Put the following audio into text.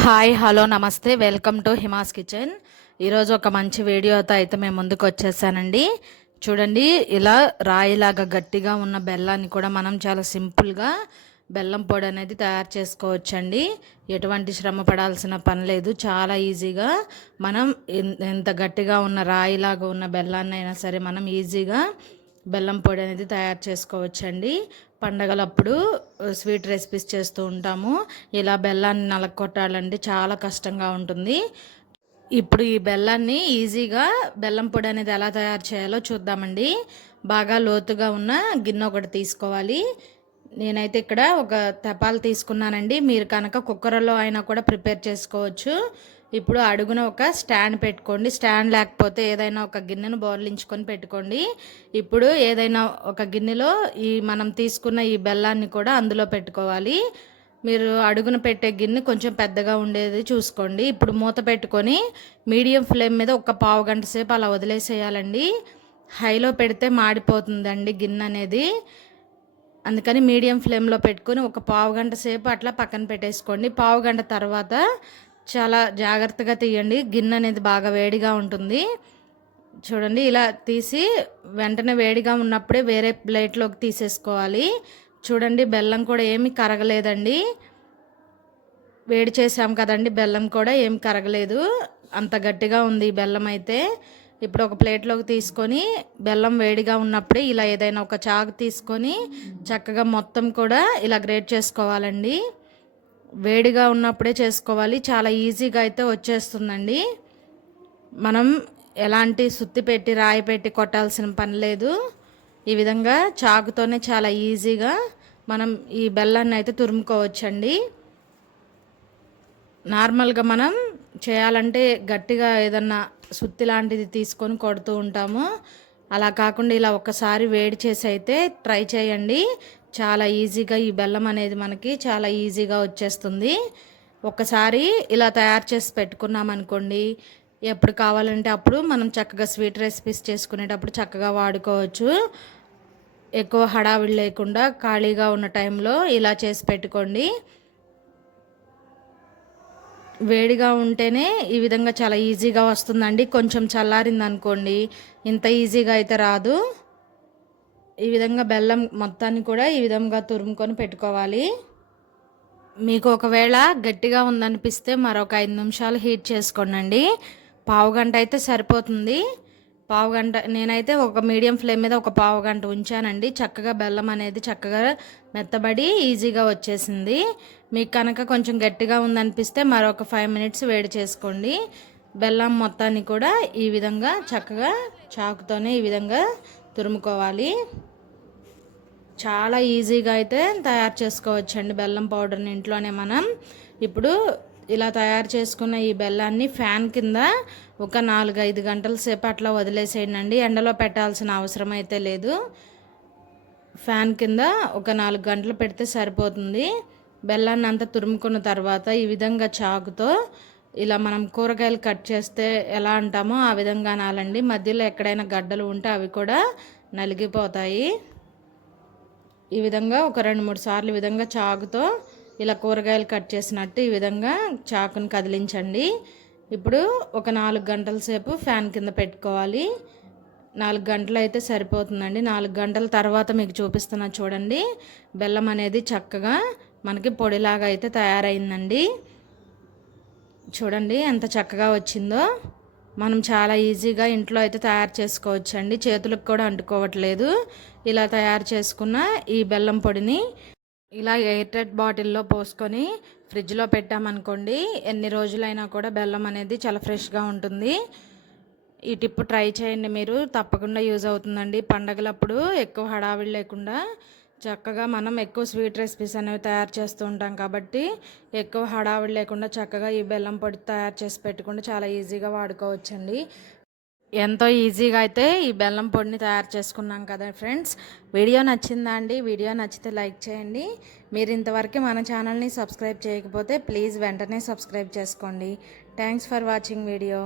Hi hello నమస్తే. Welcome to Hima's kitchen. ఈరోజు ఒక మంచి వీడియోతో అయితే మేము ముందుకు వచ్చేసానండి. చూడండి ఇలా రాయిలాగా గట్టిగా ఉన్న బెల్లాన్ని కూడా మనం చాలా సింపుల్గా బెల్లం పొడి అనేది తయారు చేసుకోవచ్చండి. ఎటువంటి శ్రమ పడాల్సిన పని లేదు. చాలా ఈజీగా మనం ఎంత గట్టిగా ఉన్న రాయిలాగా ఉన్న బెల్లాన్ని అయినా సరే మనం ఈజీగా బెల్లం పొడి అనేది తయారు చేసుకోవచ్చండి. పండగలప్పుడు స్వీట్ రెసిపీస్ చేస్తూ ఉంటాము. ఇలా బెల్లాన్ని నలకొట్టాలంటే చాలా కష్టంగా ఉంటుంది. ఇప్పుడు ఈ బెల్లాన్ని ఈజీగా బెల్లం పొడి అనేది ఎలా తయారు చేయాలో చూద్దామండి. బాగా లోతుగా ఉన్న గిన్నె ఒకటి తీసుకోవాలి. నేనైతే ఇక్కడ ఒక తపాలు తీసుకున్నానండి. మీరు కనుక కుక్కర్లో అయినా కూడా ప్రిపేర్ చేసుకోవచ్చు. ఇప్పుడు అడుగున ఒక స్టాండ్ పెట్టుకోండి. స్టాండ్ లేకపోతే ఏదైనా ఒక గిన్నెను బోర్లించుకొని పెట్టుకోండి. ఇప్పుడు ఏదైనా ఒక గిన్నెలో ఈ మనం తీసుకున్న ఈ బెల్లాన్ని కూడా అందులో పెట్టుకోవాలి. మీరు అడుగున పెట్టే గిన్నె కొంచెం పెద్దగా ఉండేది చూసుకోండి. ఇప్పుడు మూత పెట్టుకొని మీడియం ఫ్లేమ్ మీద ఒక పావు గంట సేపు అలా వదిలేసేయాలండి. హైలో పెడితే మాడిపోతుందండి గిన్నె అనేది. అందుకని మీడియం ఫ్లేమ్లో పెట్టుకొని ఒక పావు గంట సేపు అట్లా పక్కన పెట్టేసుకోండి. పావు గంట తర్వాత చాలా జాగ్రత్తగా తీయండి. గిన్నె అనేది బాగా వేడిగా ఉంటుంది. చూడండి ఇలా తీసి వెంటనే వేడిగా ఉన్నప్పుడే వేరే ప్లేట్లోకి తీసేసుకోవాలి. చూడండి బెల్లం కూడా ఏమి కరగలేదండి. వేడి చేసాం కదండి బెల్లం కూడా ఏం కరగలేదు. అంత గట్టిగా ఉంది బెల్లం అయితే. ఇప్పుడు ఒక ప్లేట్లోకి తీసుకొని బెల్లం వేడిగా ఉన్నప్పుడే ఇలా ఏదైనా ఒక చాకు తీసుకొని చక్కగా మొత్తం కూడా ఇలా గ్రేట్ చేసుకోవాలండి. వేడిగా ఉన్నప్పుడే చేసుకోవాలి. చాలా ఈజీగా అయితే వచ్చేస్తుందండి. మనం ఎలాంటి సుత్తి పెట్టి రాయి పెట్టి కొట్టాల్సిన పని లేదు. ఈ విధంగా చాకుతోనే చాలా ఈజీగా మనం ఈ బెల్లాన్ని అయితే తురుముకోవచ్చండి. నార్మల్గా మనం చేయాలంటే గట్టిగా ఏదన్నా సుత్తి లాంటిది తీసుకొని కొడుతూ ఉంటాము. అలా కాకుండా ఇలా ఒక్కసారి వేడి చేసి అయితే ట్రై చేయండి. చాలా ఈజీగా ఈ బెల్లం అనేది మనకి చాలా ఈజీగా వచ్చేస్తుంది. ఒకసారి ఇలా తయారు చేసి పెట్టుకున్నాం అనుకోండి. ఎప్పుడు కావాలంటే అప్పుడు మనం చక్కగా స్వీట్ రెసిపీస్ చేసుకునేటప్పుడు చక్కగా వాడుకోవచ్చు. ఎక్కువ హడావిడి లేకుండా ఖాళీగా ఉన్న టైంలో ఇలా చేసి పెట్టుకోండి. వేడిగా ఉంటేనే ఈ విధంగా చాలా ఈజీగా వస్తుందండి. కొంచెం చల్లారింది అనుకోండి ఇంత ఈజీగా అయితే రాదు. ఈ విధంగా బెల్లం మొత్తాన్ని కూడా ఈ విధంగా తురుముకొని పెట్టుకోవాలి. మీకు ఒకవేళ గట్టిగా ఉందనిపిస్తే మరొక ఐదు నిమిషాలు హీట్ చేసుకోండి. పావు గంట అయితే సరిపోతుంది. పావు గంట నేనైతే ఒక మీడియం ఫ్లేమ్ మీద ఒక పావు గంట ఉంచానండి. చక్కగా బెల్లం అనేది చక్కగా మెత్తబడి ఈజీగా వచ్చేసింది. మీకు కనుక కొంచెం గట్టిగా ఉందనిపిస్తే మరొక ఫైవ్ మినిట్స్ వేడి చేసుకోండి. బెల్లం మొత్తాన్ని కూడా ఈ విధంగా చక్కగా చాకుతోనే ఈ విధంగా తురుముకోవాలి. చాలా ఈజీగా అయితే తయారు చేసుకోవచ్చండి బెల్లం పౌడర్ని ఇంట్లోనే మనం. ఇప్పుడు ఇలా తయారు చేసుకున్న ఈ బెల్లాన్ని ఫ్యాన్ కింద ఒక నాలుగు ఐదు గంటల సేపు అట్లా వదిలేసేయండి ఎండలో పెట్టాల్సిన అవసరం అయితే లేదు. ఫ్యాన్ కింద ఒక నాలుగు గంటలు పెడితే సరిపోతుంది. బెల్లాన్ని అంతా తురుముకున్న తర్వాత ఈ విధంగా చాకుతో ఇలా మనం కూరగాయలు కట్ చేస్తే ఎలా అంటామో ఆ విధంగా నాలండి. మధ్యలో ఎక్కడైనా గడ్డలు ఉంటే అవి కూడా నలిగిపోతాయి. ఈ విధంగా ఒక రెండు మూడు సార్లు విధంగా చాకుతో ఇలా కూరగాయలు కట్ చేసినట్టు ఈ విధంగా చాకుని కదిలించండి. ఇప్పుడు ఒక నాలుగు గంటల సేపు ఫ్యాన్ కింద పెట్టుకోవాలి. నాలుగు గంటలు అయితే సరిపోతుందండి. నాలుగు గంటల తర్వాత మీకు చూపిస్తున్నా చూడండి. బెల్లం అనేది చక్కగా మనకి పొడిలాగా అయితే తయారైందండి. చూడండి ఎంత చక్కగా వచ్చిందో. మనం చాలా ఈజీగా ఇంట్లో అయితే తయారు చేసుకోవచ్చు అండి చేతులకు కూడా అంటుకోవట్లేదు. ఇలా తయారు చేసుకున్న ఈ బెల్లం పొడిని ఇలా ఎయిర్టెడ్ బాటిల్లో పోసుకొని ఫ్రిడ్జ్లో పెట్టామనుకోండి ఎన్ని రోజులైనా కూడా బెల్లం అనేది చాలా ఫ్రెష్గా ఉంటుంది. ఈ టిప్ ట్రై చేయండి మీరు తప్పకుండా యూజ్ అవుతుందండి. పండగలప్పుడు ఎక్కువ హడావిడి లేకుండా చక్కగా మనం ఎక్కువ స్వీట్ రెసిపీస్ అనేవి తయారు చేస్తూ ఉంటాం కాబట్టి ఎక్కువ హడావిడి లేకుండా చక్కగా ఈ బెల్లం పొడి తయారు చేసి పెట్టుకుంటే చాలా ఈజీగా వాడుకోవచ్చండి. ఎంతో ఈజీగా అయితే ఈ బెల్లం పొడిని తయారు చేసుకున్నాం కదా ఫ్రెండ్స్. వీడియో నచ్చిందా అండి? వీడియో నచ్చితే లైక్ చేయండి. మీరు ఇంతవరకు మన ఛానల్ని సబ్స్క్రైబ్ చేయకపోతే ప్లీజ్ వెంటనే సబ్స్క్రైబ్ చేసుకోండి. Thanks for watching video.